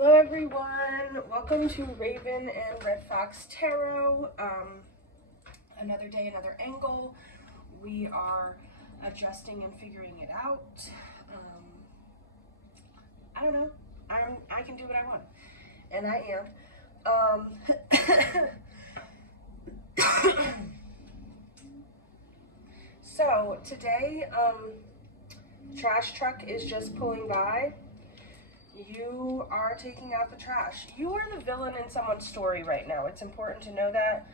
Hello everyone, welcome to Raven and Red Fox Tarot. Another day, another angle. We are adjusting and figuring it out. I don't know, I can do what I want, and I am. So today, trash truck is just pulling by. You are taking out the trash. You are the villain in someone's story right now. It's important to know that.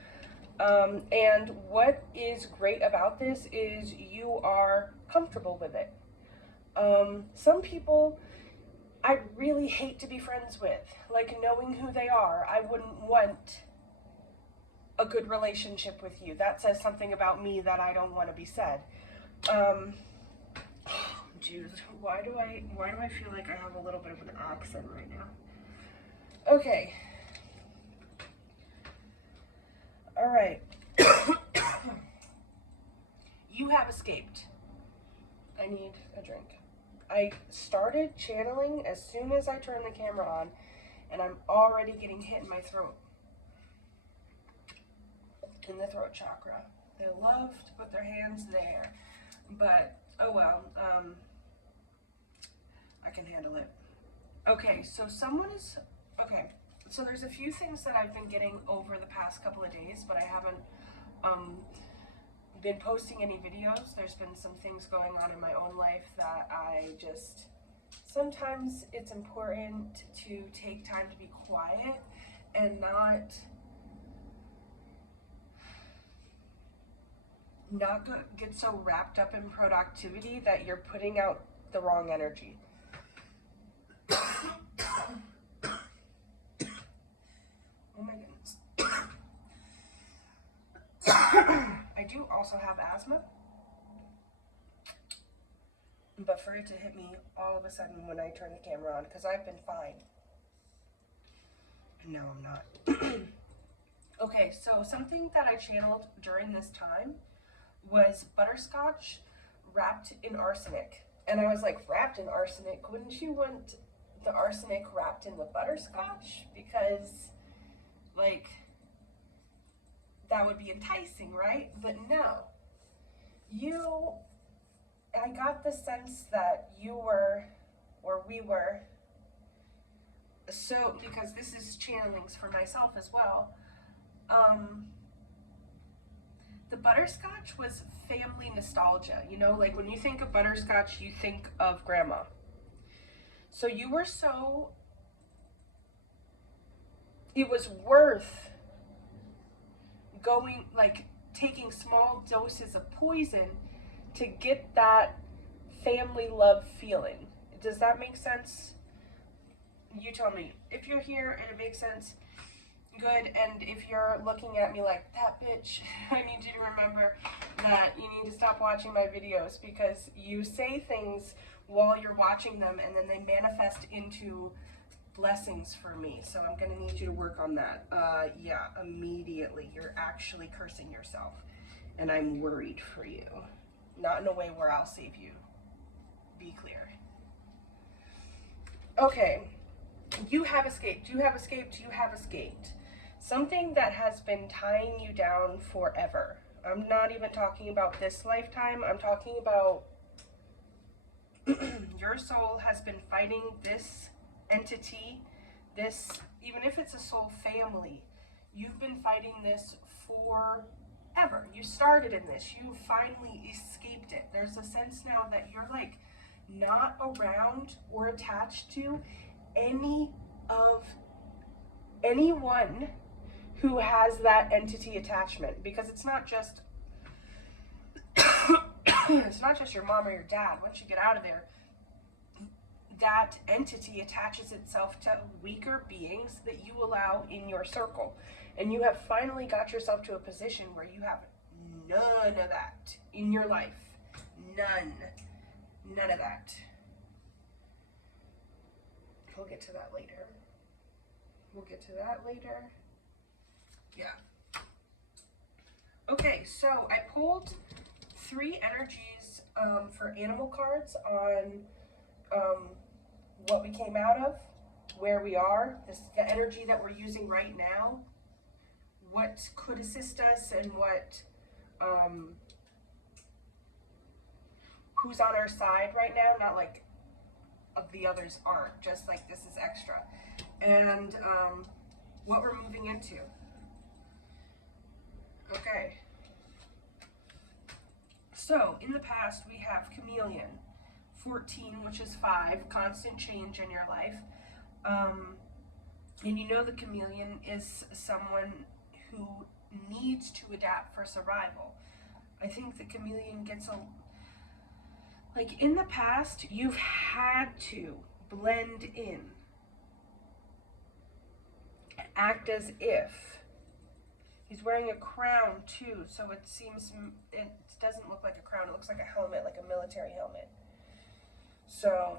And what is great about this is you are comfortable with it. Some people I really hate to be friends with, like knowing who they are. I wouldn't want a good relationship with you. That says something about me that I don't want to be said. Jeez, why do I feel like I have a little bit of an accent right now? Okay. All right. You have escaped. I need a drink. I started channeling as soon as I turned the camera on, and I'm already getting hit in my throat. In the throat chakra. They love to put their hands there, but oh well. I can handle it. Okay, so so there's a few things that I've been getting over the past couple of days, but I haven't been posting any videos. There's been some things going on in my own life that sometimes it's important to take time to be quiet and not get so wrapped up in productivity that you're putting out the wrong energy. Oh my goodness. I do also have asthma, but for it to hit me all of a sudden when I turn the camera on, because I've been fine, and now I'm not. Okay, so something that I channeled during this time was butterscotch wrapped in arsenic. And I was like, wrapped in arsenic? Wouldn't you want the arsenic wrapped in the butterscotch? Because, like, that would be enticing, right? But no. I got the sense that you were, or we were, so, because this is channelings for myself as well, the butterscotch was family nostalgia. You know, like when you think of butterscotch, you think of grandma. So you were it was worth going, like taking small doses of poison to get that family love feeling. Does that make sense? You tell me. If you're here and it makes sense, good. And if you're looking at me like, that bitch, I need you to remember that you need to stop watching my videos, because you say things while you're watching them and then they manifest into blessings for me. So I'm gonna need you to work on that. Yeah, immediately. You're actually cursing yourself, and I'm worried for you. Not in a way where I'll save you. Be clear. Okay. You have escaped. You have escaped. You have escaped. Something that has been tying you down forever. I'm not even talking about this lifetime. I'm talking about your soul has been fighting this entity, even if it's a soul family, you've been fighting this forever. You started in this. You finally escaped it. There's a sense now that you're like not around or attached to anyone who has that entity attachment, because it's not just it's not just your mom or your dad. Once you get out of there, that entity attaches itself to weaker beings that you allow in your circle. And you have finally got yourself to a position where you have none of that in your life. None of that. We'll get to that later. Yeah. Okay, so I pulled 3 energies for animal cards on what we came out of. where we are, the energy that we're using right now, what could assist us and what, who's on our side right now, not like of the others aren't, just like this is extra. And what we're moving into. Okay. So, in the past, we have chameleon, 14, which is 5, constant change in your life. And you know the chameleon is someone who needs to adapt for survival. I think the chameleon gets like in the past, you've had to blend in, act as if. He's wearing a crown too, so it doesn't look like a crown, it looks like a helmet, like a military helmet. So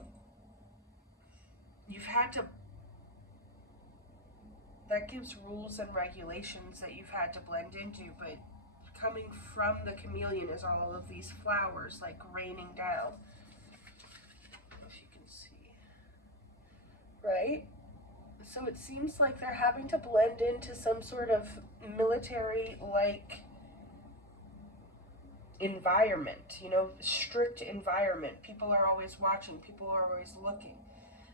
you've had to, that gives rules and regulations that you've had to blend into, but coming from the chameleon is all of these flowers like raining down. If you can see. Right? So it seems like they're having to blend into some sort of military-like environment, you know, strict environment. People are always watching, people are always looking.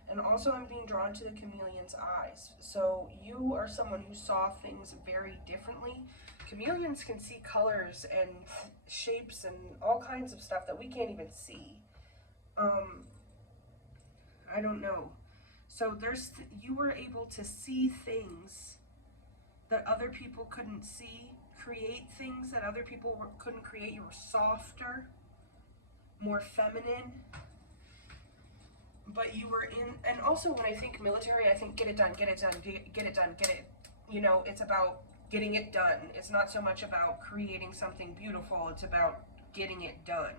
And also I'm being drawn to the chameleon's eyes. So you are someone who saw things very differently. Chameleons can see colors and shapes and all kinds of stuff that we can't even see. I don't know. So you were able to see things that other people couldn't see, create things that other people couldn't create. You were softer, more feminine. But you were in, and also when I think military, I think get it done, get it done, get it done, get it, you know, it's about getting it done. It's not so much about creating something beautiful, it's about getting it done.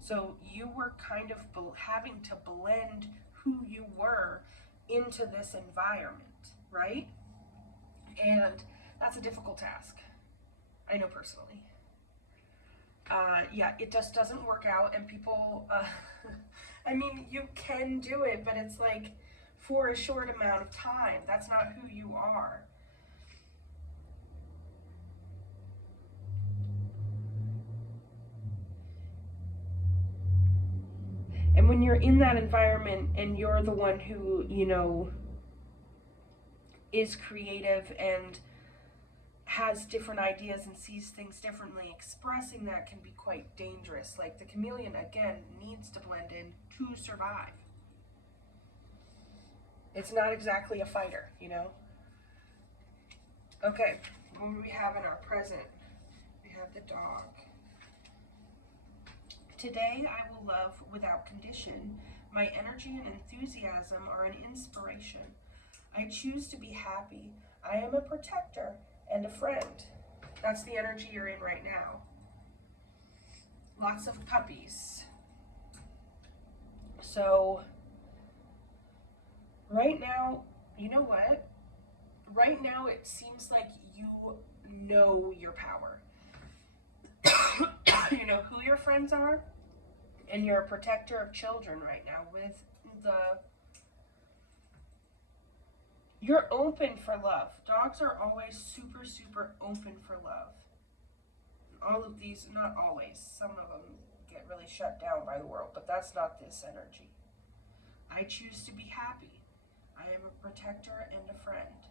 So you were kind of having to blend who you were into this environment, right? And that's a difficult task. I know personally. Yeah, it just doesn't work out, and people, I mean, you can do it, but it's like for a short amount of time. That's not who you are. And when you're in that environment and you're the one who, you know, is creative and has different ideas and sees things differently, expressing that can be quite dangerous. Like the chameleon, again, needs to blend in to survive. It's not exactly a fighter, you know? Okay, what do we have in our present? We have the dog. Today I will love without condition. My energy and enthusiasm are an inspiration. I choose to be happy. I am a protector and a friend. That's the energy you're in right now. Lots of puppies. So, right now, you know what? Right now it seems like you know your power. You know who your friends are, and you're a protector of children right now with you're open for love. Dogs are always super, super open for love. All of these, not always, some of them get really shut down by the world, but that's not this energy. I choose to be happy. I am a protector and a friend.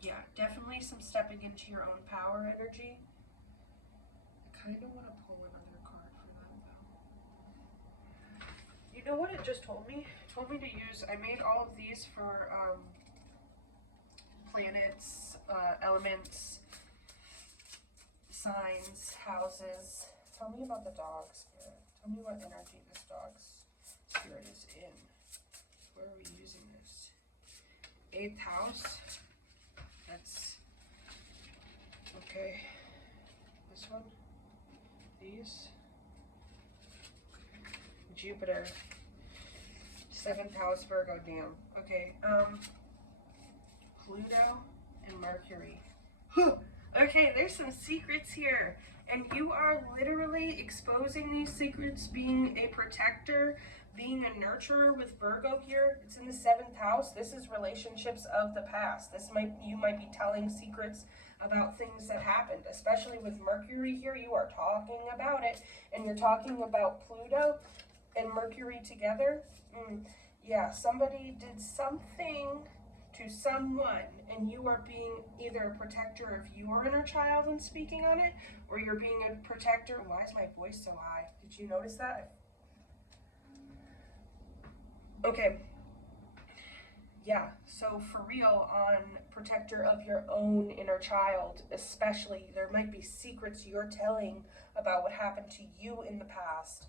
Yeah, definitely some stepping into your own power energy. I kind of want to pull another card for that though. You know what it just told me? It told me to use, I made all of these for planets, elements, signs, houses. Tell me about the dog spirit. Tell me what energy this dog's spirit is in. Where are we using this? 8th house. That's okay. This one. These. Jupiter. 7th house, Virgo, damn. Okay, Pluto and Mercury. Okay, there's some secrets here. And you are literally exposing these secrets, being a protector, being a nurturer with Virgo here, it's in the 7th house. This is relationships of the past. You might be telling secrets about things that happened, especially with Mercury here. You are talking about it, and you're talking about Pluto and Mercury together. Yeah, somebody did something to someone, and you are being either a protector of your inner child and speaking on it, or you're being a protector. Why is my voice so high? Did you notice that? Okay. Yeah, so for real, on protector of your own inner child, especially, there might be secrets you're telling about what happened to you in the past.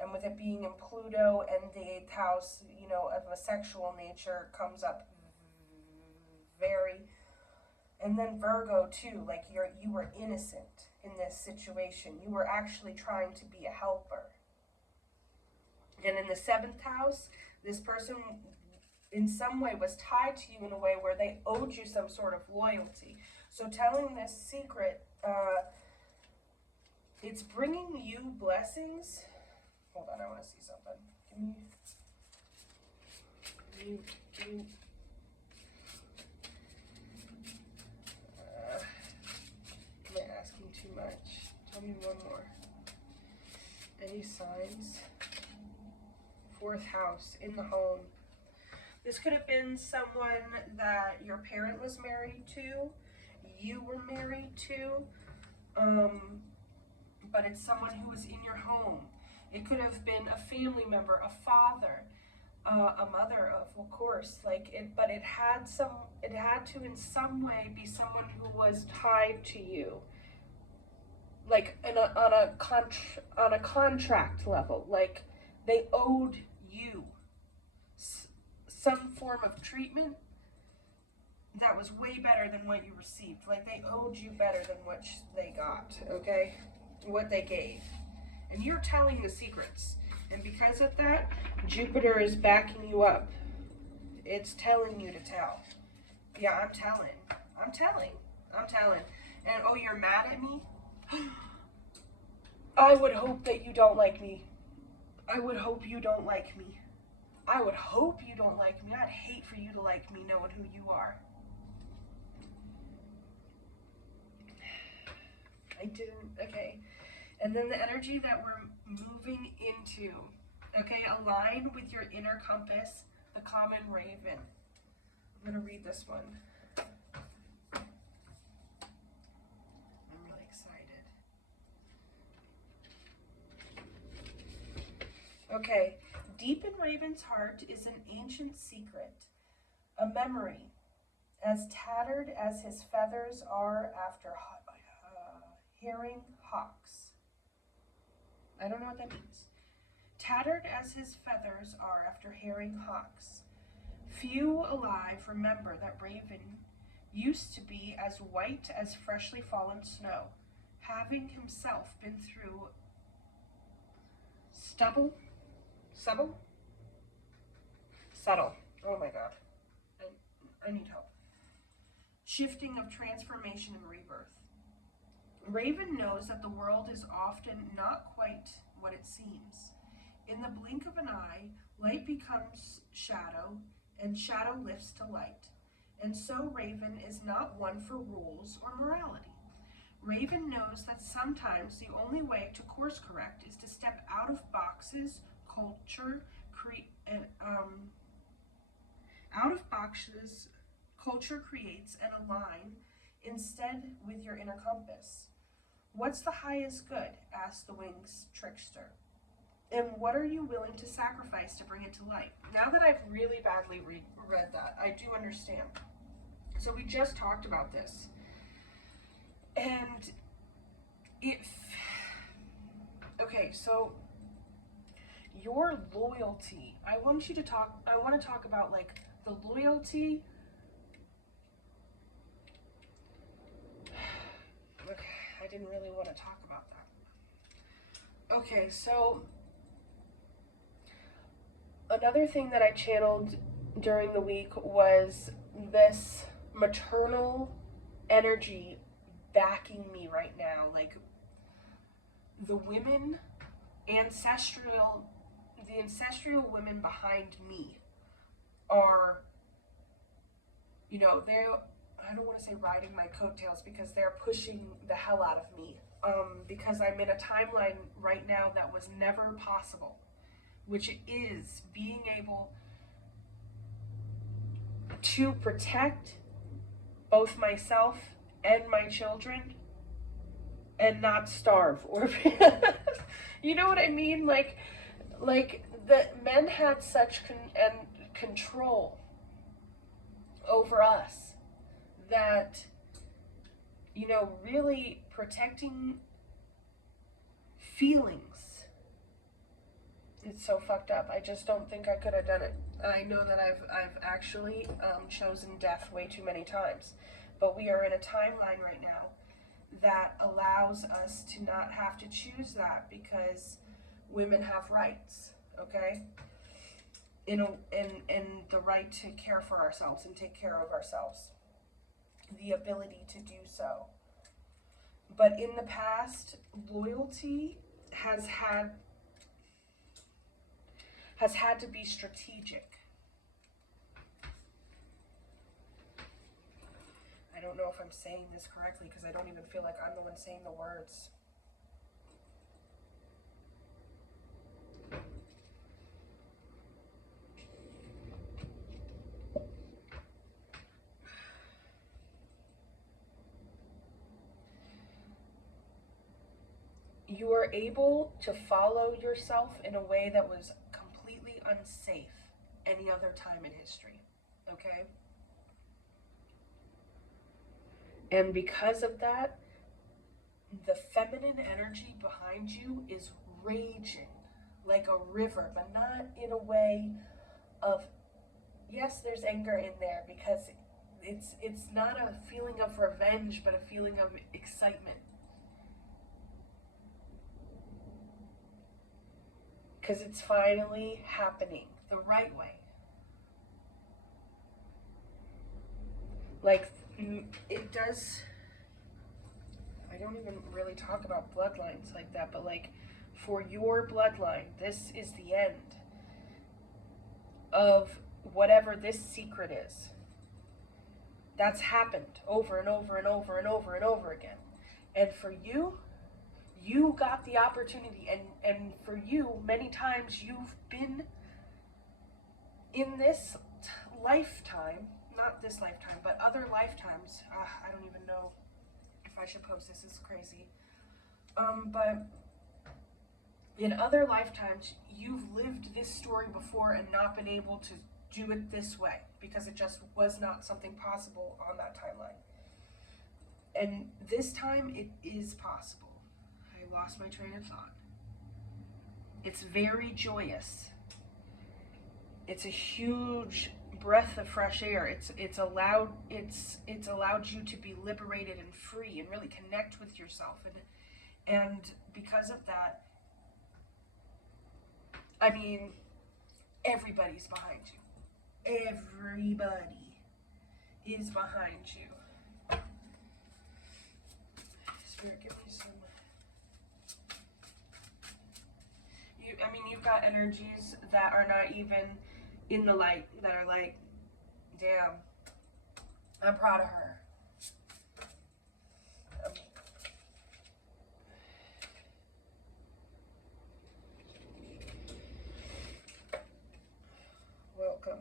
And with it being in Pluto and the 8th house, of a sexual nature comes up very. And then Virgo too, like you were innocent in this situation. You were actually trying to be a helper. And in the 7th house, this person in some way was tied to you in a way where they owed you some sort of loyalty. So telling this secret, it's bringing you blessings. Hold on, I want to see something. Give me. Am I asking too much? Tell me one more. Any signs? 4th house, in the home. This could have been someone that your parent was married to, you were married to, but it's someone who was in your home. It could have been a family member, a father, a mother, of course, but it had to in some way be someone who was tied to you, like on a contract level, like they owed you some form of treatment that was way better than what you received. Like they owed you better than what they got, okay? What they gave. And you're telling the secrets. And because of that, Jupiter is backing you up. It's telling you to tell. Yeah, I'm telling. And oh, you're mad at me? I would hope that you don't like me. I would hope you don't like me. I'd hate for you to like me knowing who you are. I didn't, okay. And then the energy that we're moving into, okay, align with your inner compass, the common raven. I'm going to read this one. I'm really excited. Okay, deep in Raven's heart is an ancient secret, a memory, as tattered as his feathers are after hearing hawks. I don't know what that means. Tattered as his feathers are after hearing hawks. Few alive remember that Raven used to be as white as freshly fallen snow, having himself been through stubble. Oh my God. I need help. Shifting of transformation and rebirth. Raven knows that the world is often not quite what it seems. In the blink of an eye, light becomes shadow, and shadow lifts to light. And so Raven is not one for rules or morality. Raven knows that sometimes the only way to course correct is to step out of boxes culture creates and align instead with your inner compass. What's the highest good? Asked the wings trickster. And what are you willing to sacrifice to bring it to light? Now that I've really badly read that, I do understand. So we just talked about this. And okay, so your loyalty, I want to talk about like the loyalty. Okay, I didn't really want to talk about that. Okay, so another thing that I channeled during the week was this maternal energy backing me right now. Like the women, the ancestral women behind me are, you know, they're, I don't want to say riding my coattails because they're pushing the hell out of me. Because I'm in a timeline right now that was never possible, which is being able to protect both myself and my children and not starve or you know what I mean, like the men had such control over us that, you know, really protecting feelings, it's so fucked up. I just don't think I could have done it. I know that I've actually chosen death way too many times, but we are in a timeline right now that allows us to not have to choose that because women have rights, okay? In the right to care for ourselves and take care of ourselves, the ability to do so. But in the past, loyalty has had to be strategic. I don't know if I'm saying this correctly because I don't even feel like I'm the one saying the words. You are able to follow yourself in a way that was completely unsafe any other time in history, okay? And because of that, the feminine energy behind you is raging like a river, but not in a way of, yes, there's anger in there because it's not a feeling of revenge, but a feeling of excitement. Because it's finally happening the right way. Like, it does, I don't even really talk about bloodlines like that, but like, for your bloodline, this is the end of whatever this secret is. That's happened over and over and over and over and over again. And for you, you got the opportunity, and for you, many times you've been in this lifetime, not this lifetime, but other lifetimes. I don't even know if I should post this. It's crazy. But in other lifetimes, you've lived this story before and not been able to do it this way because it just was not something possible on that timeline. And this time, it is possible. I lost my train of thought. It's very joyous. It's a huge breath of fresh air. It's allowed you to be liberated and free and really connect with yourself, and because of that, I mean, everybody's behind you. Everybody is behind you. Spirit, give me some. You've got energies that are not even in the light, that are like, damn, I'm proud of her. Welcome.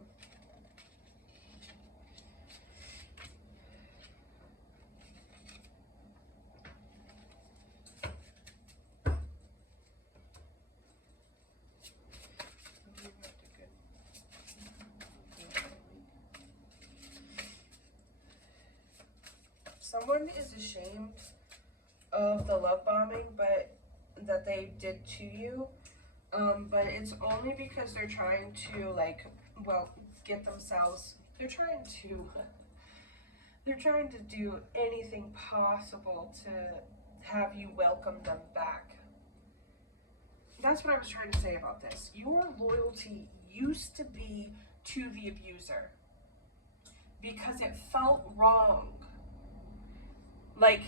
Someone is ashamed of the love bombing, but that they did to you, but it's only because they're trying to, like, well, get themselves. They're trying to do anything possible to have you welcome them back. That's what I was trying to say about this. Your loyalty used to be to the abuser because it felt wrong. Like,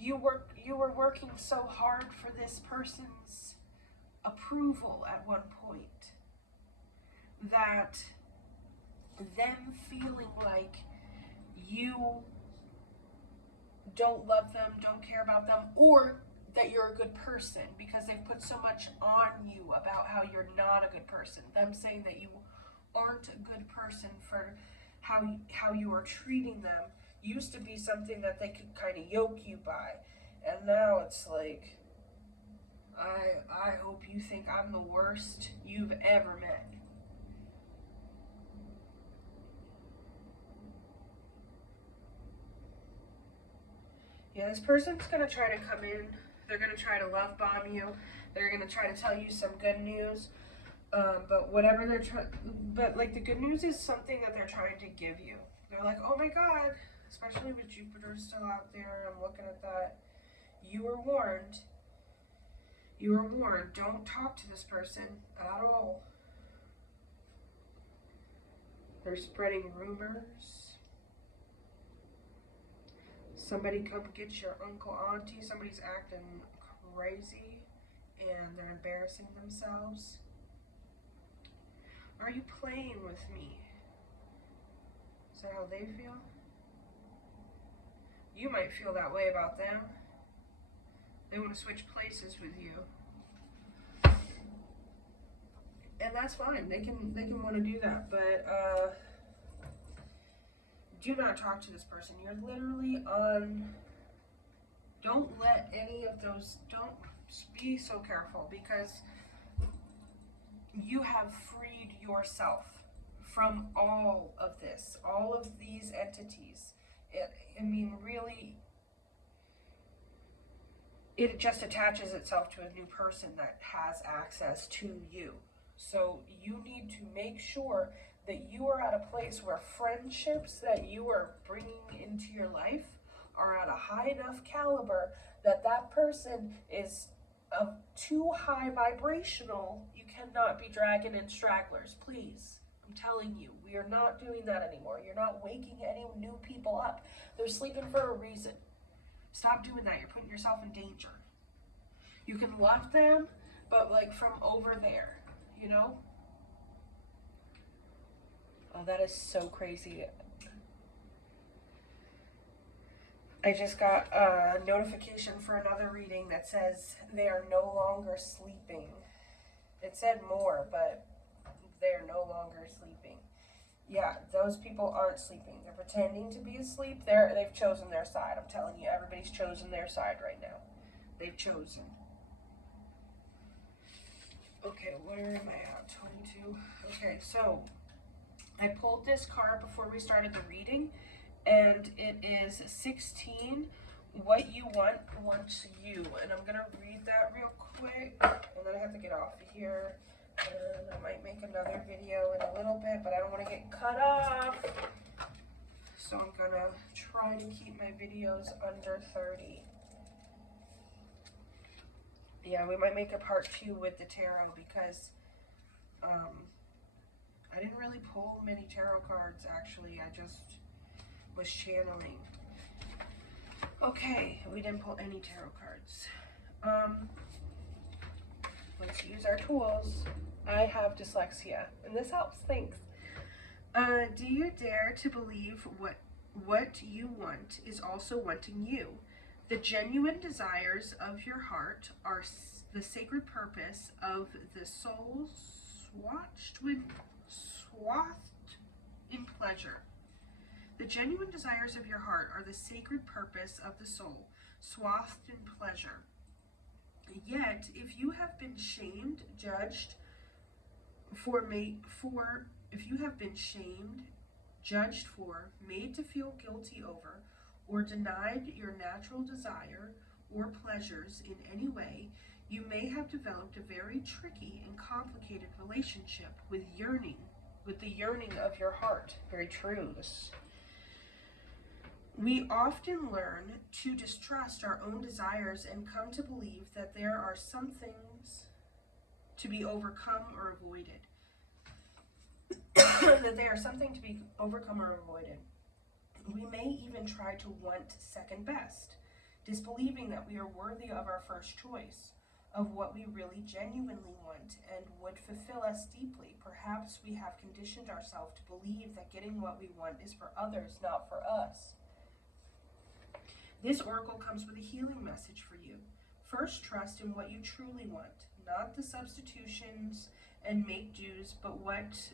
you were working so hard for this person's approval at one point, that them feeling like you don't love them, don't care about them, or that you're a good person because they've put so much on you about how you're not a good person. Them saying that you aren't a good person for how you are treating them used to be something that they could kind of yoke you by. And now it's like, I hope you think I'm the worst you've ever met. Yeah, this person's going to try to come in. They're going to try to love bomb you. They're going to try to tell you some good news. But whatever they're trying, but like the good news is something that they're trying to give you. They're like, oh my God, especially with Jupiter still out there. I'm looking at that. You were warned. You were warned. Don't talk to this person at all. They're spreading rumors. Somebody come get your uncle, auntie. Somebody's acting crazy and they're embarrassing themselves. Are you playing with me? Is that how they feel? You might feel that way about them. They want to switch places with you. And that's fine. They can want to do that, but do not talk to this person. You're literally on. Don't let any of those. Don't be so careful because you have freed yourself from all of this, all of these entities. Really, it just attaches itself to a new person that has access to you. So you need to make sure that you are at a place where friendships that you are bringing into your life are at a high enough caliber that that person is of too high vibrational. You cannot be dragging in stragglers, please. I'm telling you, we are not doing that anymore. You're not waking any new people up. They're sleeping for a reason. Stop doing that. You're putting yourself in danger. You can love them, but like from over there, you know? Oh, that is so crazy. I just got a notification for another reading that says they are no longer sleeping. It said more, but they're no longer sleeping. Yeah, those people aren't sleeping. They're pretending to be asleep. They've chosen their side. I'm telling you, everybody's chosen their side right now. They've chosen. Okay, where am I at? 22. Okay, so I pulled this card before we started the reading, and it is 16. What you want wants you. And I'm going to read that real quick, and then I have to get off of here. And I might make another video in a little bit, but I don't want to get cut off. So I'm going to try to keep my videos under 30. Yeah, we might make a part 2 with the tarot because I didn't really pull many tarot cards, actually. I just was channeling. Okay, we didn't pull any tarot cards. Let's use our tools. I have dyslexia, and this helps. Thanks. Do you dare to believe what you want is also wanting you? The genuine desires of your heart are the sacred purpose of the soul, swathed in pleasure. The genuine desires of your heart are the sacred purpose of the soul, swathed in pleasure. Yet, if you have been shamed, judged, made to feel guilty over, or denied your natural desire or pleasures in any way, you may have developed a very tricky and complicated relationship with the yearning of your heart. Very true. We often learn to distrust our own desires and come to believe that there are some things to be overcome or avoided. That they are something to be overcome or avoided. We may even try to want second best, disbelieving that we are worthy of our first choice. of what we really genuinely want and would fulfill us deeply. Perhaps we have conditioned ourselves to believe that getting what we want is for others, not for us. This oracle comes with a healing message for you. First, trust in what you truly want, not the substitutions and make-dos, but what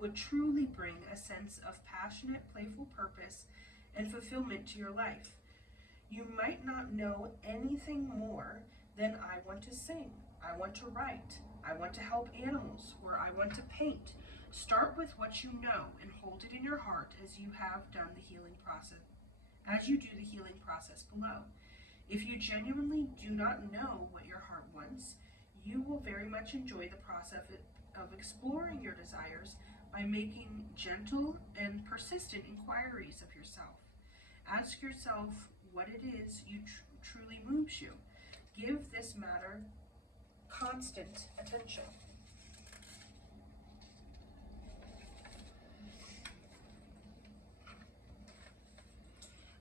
would truly bring a sense of passionate, playful purpose and fulfillment to your life. You might not know anything more than I want to sing, I want to write, I want to help animals, or I want to paint. Start with what you know and hold it in your heart as you have done the healing process, as you do the healing process below. If you genuinely do not know what your heart wants, you will very much enjoy the process of exploring your desires by making gentle and persistent inquiries of yourself. Ask yourself what it is you truly moves you. Give this matter constant attention.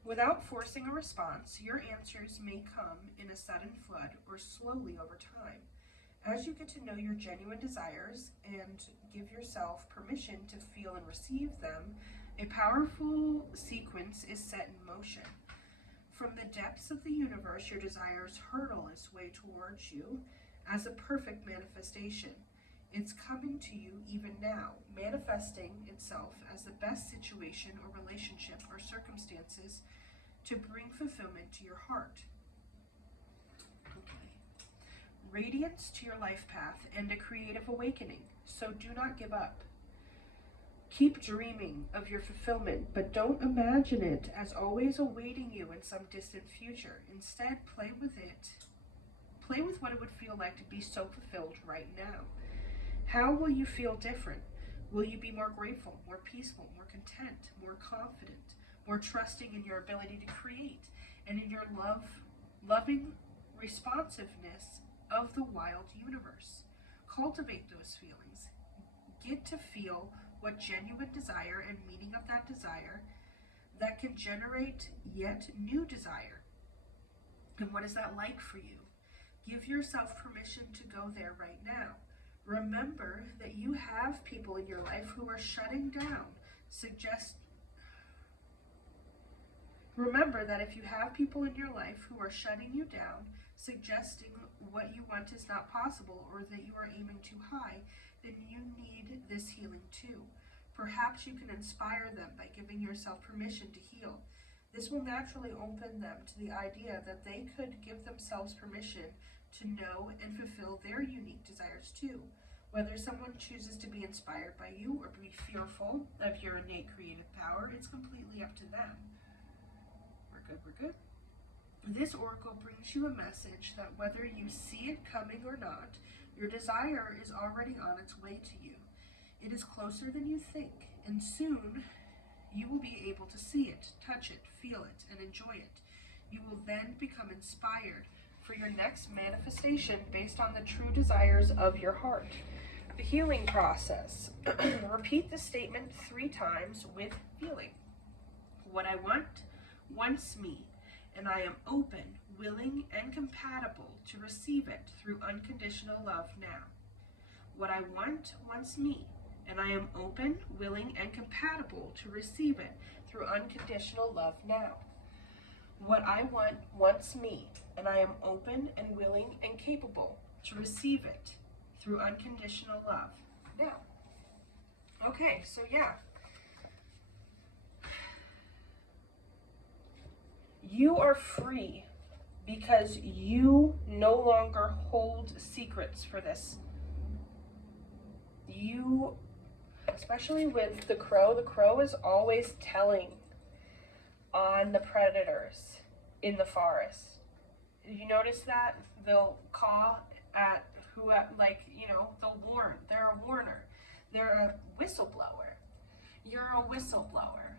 Without forcing a response, your answers may come in a sudden flood or slowly over time. As you get to know your genuine desires and give yourself permission to feel and receive them, a powerful sequence is set in motion. From the depths of the universe, your desires hurtle its way towards you as a perfect manifestation. It's coming to you even now, manifesting itself as the best situation or relationship or circumstances to bring fulfillment to your heart. Okay. Radiance to your life path and a creative awakening, so do not give up. Keep dreaming of your fulfillment, but don't imagine it as always awaiting you in some distant future. Instead, play with it. Play with what it would feel like to be so fulfilled right now. How will you feel different? Will you be more grateful, more peaceful, more content, more confident, more trusting in your ability to create, and in your loving responsiveness of the wild universe? Cultivate those feelings. Get to feel what genuine desire and meaning of that desire that can generate yet new desire. And what is that like for you? Give yourself permission to go there right now. Remember that you have people in your life who are shutting down. Remember that if you have people in your life who are shutting you down, suggesting what you want is not possible or that you are aiming too high, then you need this healing too. Perhaps you can inspire them by giving yourself permission to heal. This will naturally open them to the idea that they could give themselves permission to know and fulfill their unique desires too. Whether someone chooses to be inspired by you or be fearful of your innate creative power, it's completely up to them. We're good. This oracle brings you a message that whether you see it coming or not, your desire is already on its way to you. It is closer than you think, and soon you will be able to see it, touch it, feel it, and enjoy it. You will then become inspired for your next manifestation based on the true desires of your heart. The healing process. Repeat the statement 3 times with feeling. What I want wants me, and I am open, willing, and compatible to receive it through unconditional love now. What I want wants me, and I am open, willing, and compatible to receive it through unconditional love now. What I want wants me, and I am open and willing and capable to receive it through unconditional love now. Okay, so yeah. You are free because you no longer hold secrets for this. You, especially with the crow is always telling on the predators in the forest. You notice that? They'll caw at they'll warn. They're a warner. They're a whistleblower. You're a whistleblower.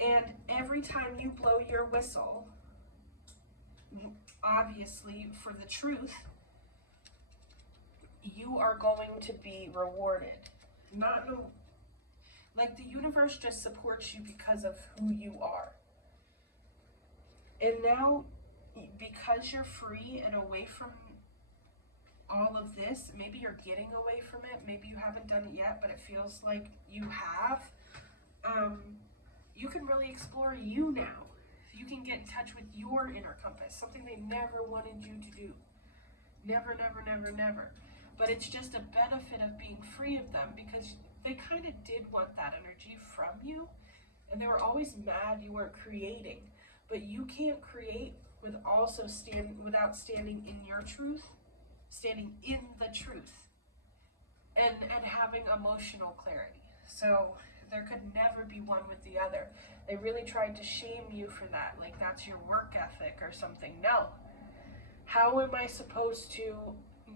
And every time you blow your whistle, obviously for the truth, you are going to be rewarded. The universe just supports you because of who you are. And now, because you're free and away from all of this, maybe you're getting away from it, maybe you haven't done it yet, but it feels like you have, you can really explore you now. You can get in touch with your inner compass, something they never wanted you to do. Never, never, never, never. But it's just a benefit of being free of them, because they kind of did want that energy from you, and they were always mad you weren't creating. But you can't create without standing in your truth, standing in the truth, and having emotional clarity. So there could never be one with the other. They really tried to shame you for that, like that's your work ethic or something. No. How am I supposed to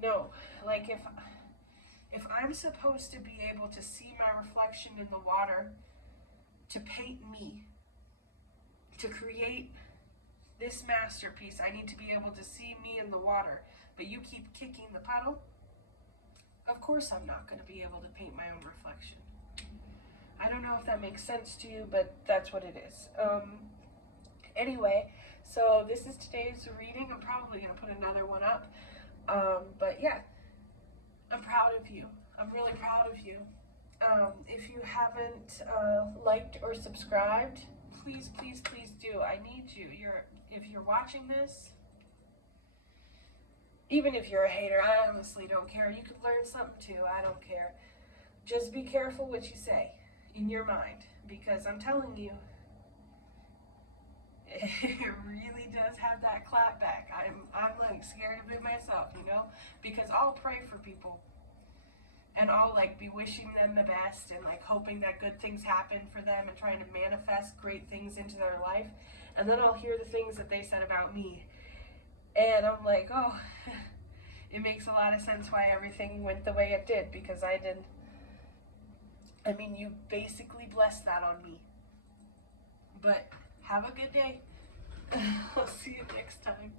know? Like if I'm supposed to be able to see my reflection in the water, to paint me, to create this masterpiece, I need to be able to see me in the water, but you keep kicking the puddle, of course I'm not going to be able to paint my own reflection. I don't know if that makes sense to you, but that's what it is. Anyway, so this is today's reading. I'm probably going to put another one up. But yeah, I'm proud of you. I'm really proud of you. If you haven't liked or subscribed, please, please, please do. I need you. If you're watching this, even if you're a hater, I honestly don't care. You could learn something too. I don't care. Just be careful what you say in your mind, because I'm telling you, it really does have that clap back. I'm like scared of it myself, you know, because I'll pray for people and I'll like be wishing them the best and like hoping that good things happen for them and trying to manifest great things into their life, and then I'll hear the things that they said about me, and I'm like, oh, it makes a lot of sense why everything went the way it did, because you basically blessed that on me. But have a good day. I'll see you next time.